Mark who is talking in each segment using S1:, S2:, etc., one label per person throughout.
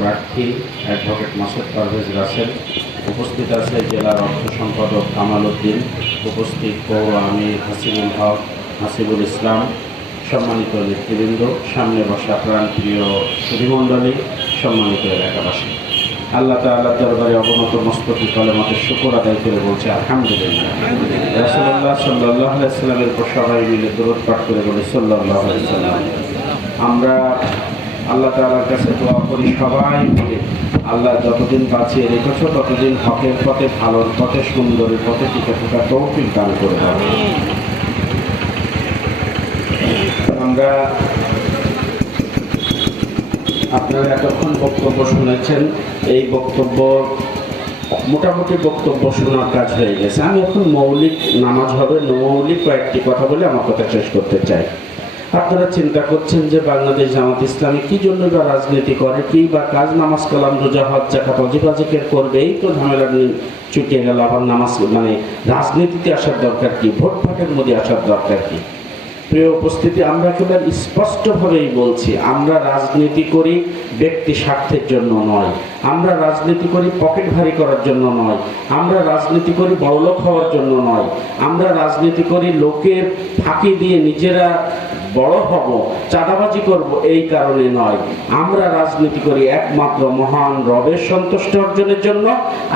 S1: প্রার্থী, অ্যাডভোকেট মাসুদ পারভেজ রাসেল। উপস্থিত আছে জেলার অর্থ সম্পাদক কামাল উদ্দিন। উপস্থিত পৌর আমির হাসিবুল হক, হাসিবুল ইসলাম। সম্মানিত নেতৃবৃন্দ, সামনে বসা প্রাণপ্রিয় সুধীমণ্ডলী, সম্মানিত এলাকাবাসী। আল্লাহ তাল্লাহ দরবারে অবনত মস্তকি কলেমাতে শুকর আদায় করে বলছে, আলহামদুলিল্লাহ। রাসুল্লাহ সাল্লাহ সাল্লামের উপর সবাই মিলে দূরত পাঠ করে বলে সাল্লাহ আমরা আল্লাহ তালার কাছে দোয়া করি সবাই মিলে। আল্লাহ যতদিন বাঁচিয়ে রেখেছ, ততদিন হকের পথে ভালোর পথে সুন্দরের পথে টিকে থাকা তৌফিক দান করে আমরা আপনারা এতক্ষণ বক্তব্য শুনেছেন। এই বক্তব্য, মোটামুটি বক্তব্য শোনার কাজ হয়ে গেছে। আমি এখন মৌলিক নামাজ হবে, মৌলিক কয়েকটি কথা বলে আমার কথা শেষ করতে চাই। আপনারা চিন্তা করছেন যে বাংলাদেশ জামাত ইসলামী কি জন্য বা রাজনীতি করে, কি বা কাজ? নামাজ কালাম, রোজা, হজ জাকাত অজিবাজিকের করবে, এই তো ঝামেলা চুটিয়ে গেল। আবার নামাজ মানে রাজনীতিতে আসার দরকার কি? ভোট ভাটের মধ্যে আসার দরকার কি? প্রিয় উপস্থিতি, আমরা একেবারে স্পষ্টভাবেই বলছি, আমরা রাজনীতি করি ব্যক্তি স্বার্থের জন্য নয়। আমরা রাজনীতি করি পকেট ভারী করার জন্য নয়। আমরা রাজনীতি করি বড়লোক হওয়ার জন্য নয়। আমরা রাজনীতি করি লোকের ফাঁকি দিয়ে নিজেরা বড় হব, চাঁদাবাজি করব, এই কারণে নয়। আমরা রাজনীতি করি একমাত্র মহান রবের সন্তুষ্ট অর্জনের জন্য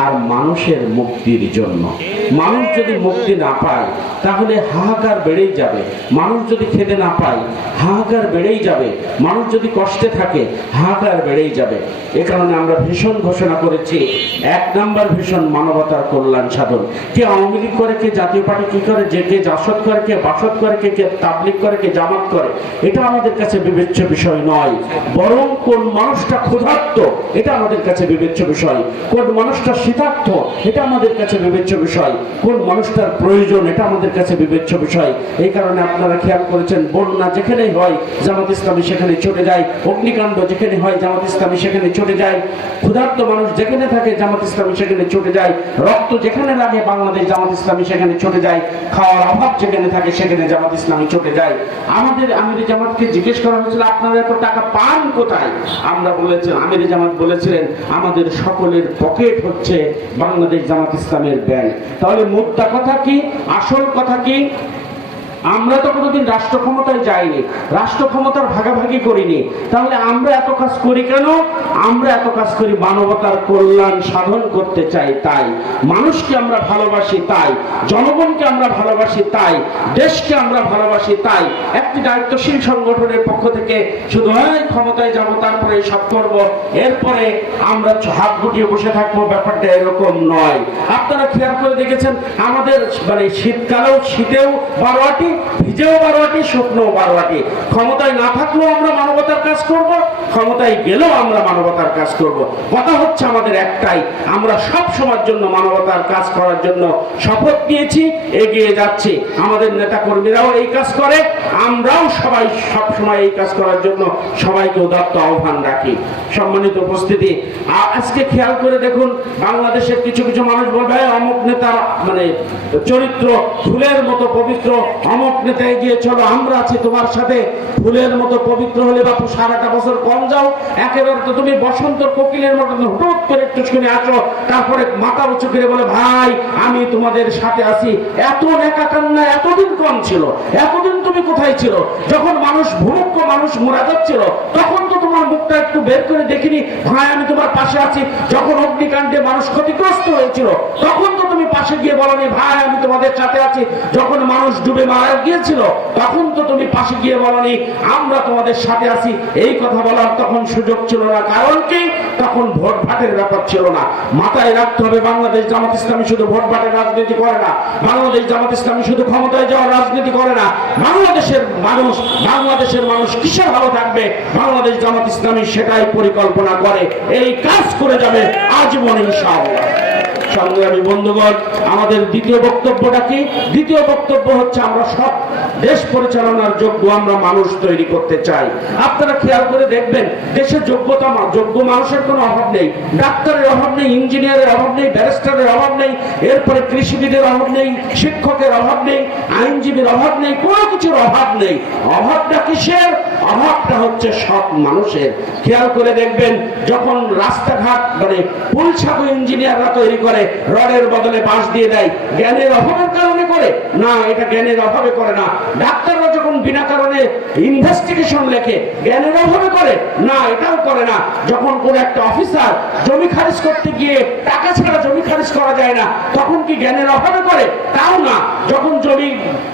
S1: আর মানুষের মুক্তির জন্য। মানুষ যদি মুক্তি না পায়, তাহলে হাহাকার বেড়েই যাবে। মানুষ যদি খেতে না পায়, হাহাকার বেড়েই যাবে। মানুষ যদি কষ্টে থাকে, হাহাকার বেড়েই যাবে। এ কারণে আমরা ভীষণ ঘোষণা করেছি, এক নাম্বার ভীষণ মানবতার কল্যাণ সাধন। কে আওয়ামী লীগ করে, কে জাতীয় পার্টি কি করে, যে কে জাসদ করে, কে বাসদ করে, কে কে তাবলিগ করে, কে জামাত করে। এটা আমাদের কাছে বিবেচ্য বিষয় নয়। বরং কোন মানুষটা ক্ষুধার্ত, এটা আমাদের কাছে বিবেচ্য বিষয়। কোন মানুষটা শীতার্থ, এটা আমাদের কাছে বিবেচ্য বিষয়। কোন মানুষটার প্রয়োজন, এটা আমাদের কাছে বিবেচ্য বিষয়। এই কারণে আপনারা খেয়াল করেছেন, বন্যা যেখানেই হয়, জামাত ইসলামী সেখানে ছুটে যায়। অগ্নিকাণ্ড যেখানে হয়, জামাত ইসলামী সেখানে ছুটে যায়। ক্ষুধার্ত মানুষ যেখানে থাকে, জামাত ইসলামী সেখানে ছুটে যায়। রক্ত যেখানে লাগে, বাংলাদেশ জামাত ইসলামী সেখানে ছুটে যায়। খাওয়ার অভাব যেখানে থাকে, সেখানে জামাত ইসলামী ছুটে যায়। আমাদের আমির জামাতকে জিজ্ঞেস করা হয়েছিল, আপনারা এত টাকা পান কোথায়? আমরা বলেছেন আমির জামাত বলেছিলেন, আমাদের সকলের পকেট হচ্ছে বাংলাদেশ জামাত ইসলামের ব্যাংক। তাহলে মুদ্রা কথা কি? আসল কথা কি? আমরা তো কোনোদিন রাষ্ট্র ক্ষমতায় যাইনি রাষ্ট্র ক্ষমতার ভাগাভাগি করিনি। তাহলে আমরা এত কাজ করি কেন? আমরা এত কাজ করি মানবতার কল্যাণ সাধন করতে চাই তাই, মানুষকে আমরা ভালোবাসি তাই, জনগণকে আমরা ভালোবাসি তাই, দেশকে আমরা ভালোবাসি তাই। একটি দায়িত্বশীল সংগঠনের পক্ষ থেকে শুধু ক্ষমতায় যাব, তারপরে সব করব। এরপরে আমরা হাত গুটিয়ে বসে থাকব, ব্যাপারটা এরকম নয়। আপনারা খেয়াল করে দেখেছেন, আমাদের মানে শীতকালেও, শীতেও বারোয়াটি ভিজেও বারোয়াটি শুকনো বারোয়াটি। ক্ষমতায় না থাকলেও আমরা মানবতার কাজ করব, ক্ষমতায় গেলেও আমরা মানবতার কাজ করব। কথা হচ্ছে আমাদের একটাই, আমরা সব সময়ের জন্য মানবতার কাজ করার জন্য শপথ নিয়েছি, এগিয়ে যাচ্ছি। আমাদের নেতা কর্মীরাও এই কাজ করে, আমরাও সবাই সব সময় এই কাজ করার জন্য সবাইকে উদাত্ত আহ্বান রাখি। সম্মানিত উপস্থিতি আজকে খেয়াল করে দেখুন, বাংলাদেশের কিছু কিছু মানুষ বলবে অমুক নেতার মানে চরিত্র, ফুলের মতো পবিত্র অমুক নেতায় গিয়ে চলো, আমরা আছি তোমার সাথে। ফুলের মতো পবিত্র হলে বাপু, সারাটা বছর কম যাও। একেবারে তো তুমি বসন্ত কোকিলের মতো হুট করে একটু শুনে আসো। তারপরে মাথা উঁচু করে বলে, ভাই, আমি তোমাদের সাথে আছি। এত নেকা কান্না এতদিন কম ছিল, এতদিন তুমি কোথায় ছিল? যখন মানুষ ভূমুক্ষ মানুষ মোরা যাচ্ছিল, তখন মুখটা একটু বের করে দেখিনি। ভাই, আমি তোমার পাশে আছি। যখন অগ্নিকাণ্ডে মানুষ ক্ষতিগ্রস্ত হয়েছিল, তখন তো তুমি পাশে গিয়ে বলনি, ভাই, আমি তোমাদের সাথে আছি। যখন মানুষ ডুবে মারা গিয়েছিল, তখন তো তুমি পাশে গিয়ে বলনি, আমরা তোমাদের সাথে আছি। এই কথা বলার তখন সুযোগ ছিল না। কারণ কি? তখন ভোট ভাটের ব্যাপার ছিল না। মাথায় রাখতে হবে, বাংলাদেশ জামাত ইসলামী শুধু ভোট ভাটের রাজনীতি করে না। বাংলাদেশ জামাত ইসলামী শুধু ক্ষমতায় যাওয়ার রাজনীতি করে না। বাংলাদেশের মানুষ বাংলাদেশের মানুষ কিসে ভালো থাকবে? বাংলাদেশ জামাত ইসলামী সেটাই পরিকল্পনা করে, এই কাজ করে যাবে আজীবন ইনশাআল্লাহ। সংগ্রামী বন্ধুগণ, আমাদের দ্বিতীয় বক্তব্যটা কি? দ্বিতীয় বক্তব্য হচ্ছে আমরা সব দেশ পরিচালনার যোগ্য, আমরা মানুষ তৈরি করতে চাই। আপনারা খেয়াল করে দেখবেন যোগ্যতা যোগ্য মানুষের কোনো অভাব নেই। ডাক্তারের অভাব নেই, ইঞ্জিনিয়ারের অভাব নেই, ব্যারিস্টারের অভাব নেই, এরপরে কৃষিবিদের অভাব নেই, শিক্ষকের অভাব নেই, আইনজীবীর অভাব নেই, কোনো কিছুর অভাব নেই। অভাবটা কিসের? অভাবটা হচ্ছে সব মানুষের। খেয়াল করে দেখবেন, যখন রাস্তাঘাট মানে ইঞ্জিনিয়াররা তৈরি করে রডের বদলে বাঁশ দিয়ে দেয়। জ্ঞানের অভাবের কারণে করে। না, এটা জ্ঞানের অভাবে করে না। ডাক্তাররা যখন বিনা কারণে ইনভেস্টিগেশন লেখে, জ্ঞানের অভাবে করে, না, এটাও করে না। যখন কোন একটা অফিসার জমি খারিজ করতে গিয়ে টাকা ছাড়া জমি খারিজ করা যায় না, তখন কি জ্ঞানের অভাবে করে? তাও না। যখন জমি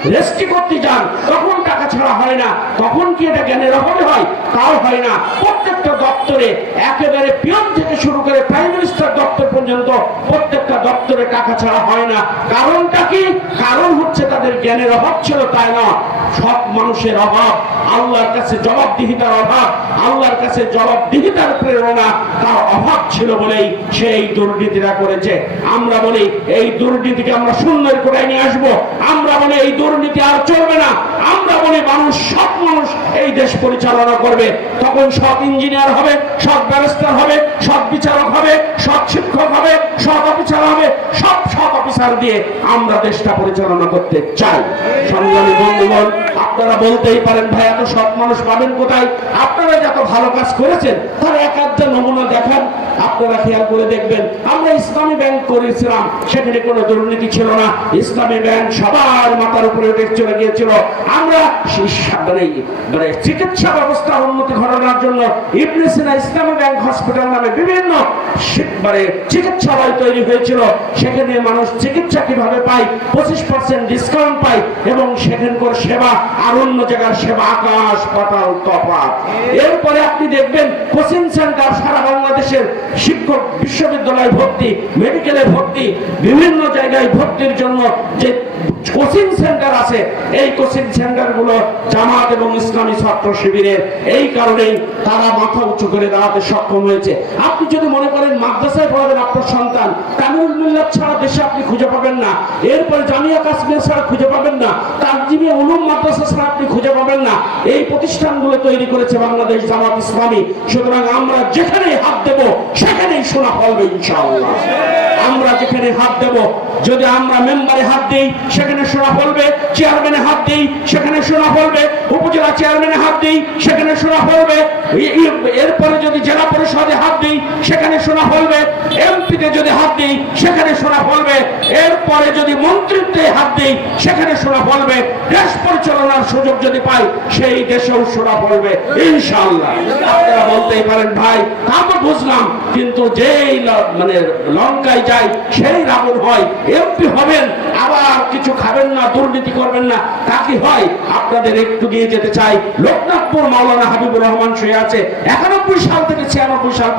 S1: রেস্ট্রি করতে যান, তখন টাকা ছাড়া হয় না। তখন কি এটা জ্ঞানের অভাবে হয়? তাও হয় না। প্রত্যেকটা দপ্তরে একেবারে পিয়ন থেকে শুরু করে প্রাইম মিনিস্টার দপ্তর পর্যন্ত দপ্তরে টাকা ছাড়া হয় না। কারণটা কি? কারণ হচ্ছে তাদের জ্ঞানের অভাব ছিল, তাই না? সব মানুষের অভাব, আল্লাহর কাছে জবাবদিহিতার অভাব, আল্লাহর কাছে জবাবদিহিতার প্রেরণা, তার অভাব ছিল বলেই সেই দুর্নীতিটা করেছে। আমরা বলি, এই দুর্নীতিকে আমরা সুন্দর করে নিয়ে আসব। আমরা বলি, এই দুর্নীতি আর চলবে না। আমরা বলি, মানুষ সব মানুষ এই দেশ পরিচালনা করবে। তখন সব ইঞ্জিনিয়ার হবে সব ব্যারিস্টার হবে সব বিচারক হবে। সৎ অফিসার দিয়ে আমরা দেশটা পরিচালনা করতে চাই। সংগ্রামী বন্ধুগণ, আপনারা বলতেই পারেন, ভাই, এত সৎ মানুষ পাবেন কোথায়? আপনারা যত ভালো কাজ করেছেন, তার এক আধটা নমুনা দেখান। আপনারা খেয়াল করে দেখবেন, আমরা ইসলামী ব্যাংক করেছিলাম, সেখানে কোনো দুর্নীতি ছিল না। ইসলামী ব্যাংক সবার মাথার উপরে উঠে চলে গিয়েছিল। আমরা মানে মানে চিকিৎসা ব্যবস্থা উন্নতি ঘটানোর জন্য ইবনে সিনা ইসলামী ব্যাংক হসপিটাল নামে বিভিন্ন মানে চিকিৎসালয় তৈরি হয়েছিল। সেখানে মানুষ চিকিৎসা কীভাবে পায়? পঁচিশ পার্সেন্ট ডিসকাউন্ট পায় এবং সেখানকার সেবা আর অন্য জায়গার সেবা আকাশ, পাতাল, তফাৎ। এরপরে আপনি দেখবেন কোচিং সেন্টার সারা বাংলাদেশের শিক্ষক বিশ্ববিদ্যালয় ভর্তি মেডিকেলে ভর্তি, বিভিন্ন জায়গায় ভর্তির জন্য যে কোচিং সেন্টার আছে, এই কোচিং সেন্টারগুলো জামাত এবং ইসলামী ছাত্র শিবিরের। এই কারণেই তারা মাথা উঁচু করে দাঁড়াতে সক্ষম হয়েছে। আপনি যদি মনে করেন মাদ্রাসায় পড়াবেন আপনার সন্তান। মিল্লাত ছাড়া দেশে আপনি খুঁজে পাবেন না। জামিয়া কাশ্মীর ছাড়া খুঁজে পাবেন না। উলুম মাদ্রাসা ছাড়া আপনি খুঁজে পাবেন না। এই প্রতিষ্ঠানগুলো তৈরি করেছে বাংলাদেশ জামাত ইসলামী। সুতরাং আমরা যেখানেই হাত দেব, সেখানেই সোনা ফলবে ইনশাআল্লাহ। আমরা যেখানে হাত দেব, যদি আমরা মেম্বারে হাত দিই, সেখানে সোনা ফলবে। চেয়ারম্যানে হাত দিই, সেখানে সোনা ফলবে। উপজেলা চেয়ারম্যানে হাত দিই, সেখানে সোনা ফলবে। এরপরে যদি জেলা পরিষদে হাত দিই সেখানে সোনা ফলবে এমপিতে যদি হাত দিই, সেখানে সোনা ফলবে এরপরে যদি মন্ত্রিত্বে হাত দিই, সেখানে সোনা ফলবে দেশ পরিচালনার সুযোগ যদি পাই, সেই দেশেও সোনা ফলবে ইনশাআল্লাহ। আপনারা বলতেই পারেন, ভাই, তো বুঝলাম, কিন্তু যেই মানে লঙ্কায় যাই, সেই রাবণ হয়, এমপি হবেন, আবার কিছু খাবেন না, দুর্নীতি করবেন না, তা কি হয়? আপনাদের একটু গিয়ে যেতে চাই। লোকনাথপুর মাওলানা হাবিবুর রহমান শুয়ে আছে, একানব্বই সাল থেকে ছিয়ানব্বই সাল